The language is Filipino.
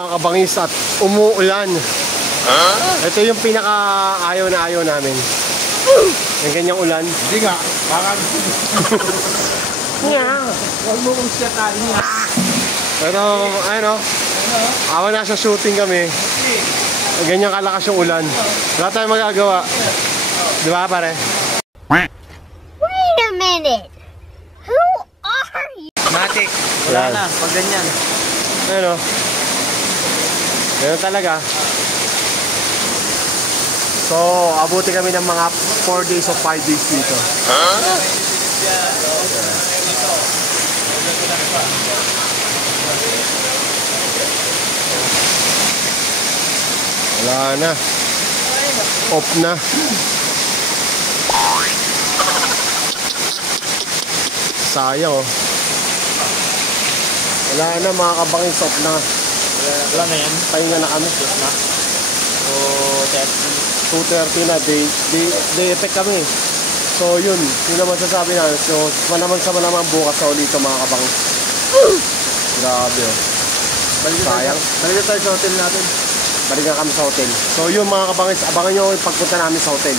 Mga kabangis at umuulan. Ito yung pinaka ayaw na ayaw namin. Yung ganyang ulan. Hindi nga. Bakit? Huwag mo kong siyataan niya. Pero ano, awa na sa shooting kami. Ganyan kalakas yung ulan. Wala tayong magagawa. Di ba pare? Wait a minute. Who are you? Matik. Wala na. Pag ganyan. Ano? Ganyan talaga. So, abuti kami ng mga 4 days o 5 days dito. Wala na. Off na. Sayang oh. Wala na mga kabangis, off na. Wala na yan. Pahinga na kami. So, 2:30 na, day effect kami. So yun naman sasabi na. So manaman sa manaman bukas sa ulit mga kabangis. Grabe oh. Sayang. Balik tayo sa hotel natin. Balikan kami sa hotel. So yun mga kabangis, abangan nyo yung pagpunta namin sa hotel.